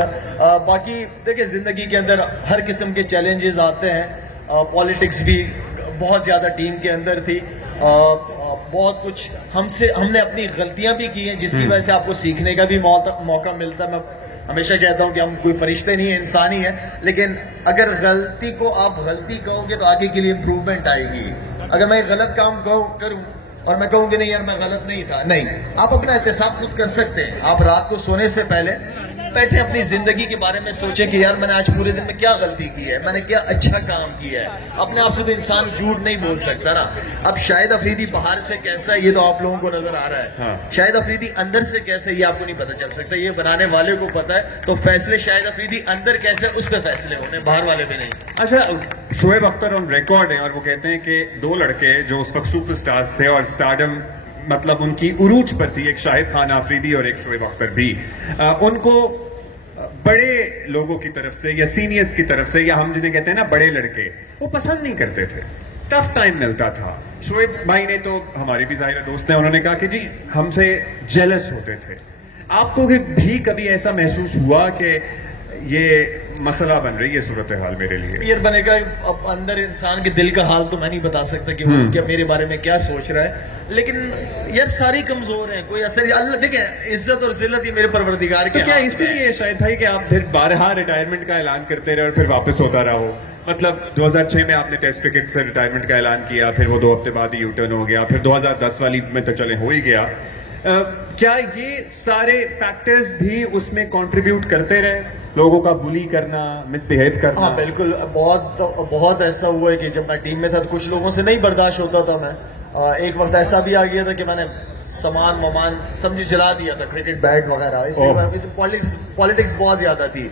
बाकी देखिए जिंदगी के अंदर हर किस्म के चैलेंजेस आते हैं। पॉलिटिक्स भी बहुत ज्यादा टीम के अंदर थी। बहुत कुछ हमने अपनी गलतियां भी की हैं जिसकी वजह से आपको सीखने का भी मौका मिलता है। मैं हमेशा कहता हूं कि हम कोई फरिश्ते नहीं है, इंसान ही है, लेकिन अगर गलती को आप गलती कहोगे तो आगे के लिए इंप्रूवमेंट आएगी। अगर मैं गलत काम करूं और मैं कहूंगी नहीं यार मैं गलत नहीं था, नहीं, आप अपना एहतसाब खुद कर सकते हैं। आप रात को सोने से पहले बैठे अपनी जिंदगी के बारे में सोचें कि यार मैंने आज पूरे दिन में क्या गलती की है, मैंने क्या अच्छा काम किया है। अपने आप से तो इंसान झूठ नहीं बोल सकता ना। अब शाहिद अफरीदी बाहर से कैसा है ये तो आप लोगों को नजर आ रहा है। हाँ। शाहिद अफरीदी अंदर से कैसे ये आपको नहीं पता चल सकता, ये बनाने वाले को पता है। तो फैसले शाहिद अफरीदी अंदर कैसे उस पर फैसले होने, बाहर वाले पे नहीं। अच्छा, शोएब अख्तर ऑन रिकॉर्ड है और वो कहते हैं कि दो लड़के जो उस वक्त सुपरस्टार्स थे और स्टारडम मतलब उनकी उरूज पर थी, एक शाहिद खान आफरीदी और एक शोएब अख्तर भी, उनको बड़े लोगों की तरफ से या सीनियर्स की तरफ से या हम जिन्हें कहते हैं ना बड़े लड़के, वो पसंद नहीं करते थे। टफ टाइम मिलता था। शोएब भाई ने तो हमारे भी ज़ाहिर दोस्त हैं, उन्होंने कहा कि जी हमसे जेलस होते थे। आपको भी कभी ऐसा महसूस हुआ कि ये मसला बन रही है सूरत हाल मेरे लिए? यार बनेगा, अब अंदर इंसान के दिल का हाल तो मैं नहीं बता सकता कि वो क्या मेरे बारे में क्या सोच रहा है, लेकिन यार सारी कमजोर है, कोई असर अल्लाह देखे। इज्जत और जिल्लत ही मेरे परवरदिगार के। तो क्या इसीलिए शायद भाई कि आप फिर 12 रिटायरमेंट का ऐलान करते रहे और फिर वापस होता रहो? मतलब 2006 में आपने टेस्ट क्रिकेट से रिटायरमेंट का ऐलान किया, फिर वो 2 हफ्ते बाद ही यूटर्न हो गया, फिर 2010 वाली में तो चले हो ही गया। क्या ये सारे फैक्टर्स भी उसमें कंट्रीब्यूट करते रहे, लोगों का बुली करना, मिसबिहेव करना? हाँ बिल्कुल, बहुत ऐसा हुआ है कि जब मैं टीम में था तो कुछ लोगों से नहीं बर्दाश्त होता था। मैं एक वक्त ऐसा भी आ गया था कि मैंने सामान वमान समझी जला दिया था, क्रिकेट बैट वगैरह। इससे पॉलिटिक्स बहुत ज्यादा थी।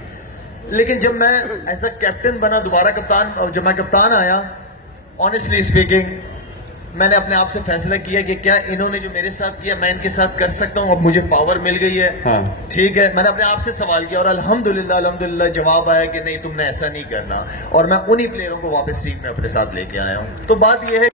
लेकिन जब मैं ऐसा कैप्टन बना दोबारा, कप्तान, जब मैं कप्तान आया, ऑनेस्टली स्पीकिंग मैंने अपने आप से फैसला किया कि क्या इन्होंने जो मेरे साथ किया मैं इनके साथ कर सकता हूं। अब मुझे पावर मिल गई है। हाँ। ठीक है, मैंने अपने आप से सवाल किया और अल्हम्दुलिल्लाह जवाब आया कि नहीं तुमने ऐसा नहीं करना, और मैं उन्हीं प्लेयरों को वापस टीम में अपने साथ लेके आया हूं। तो बात यह है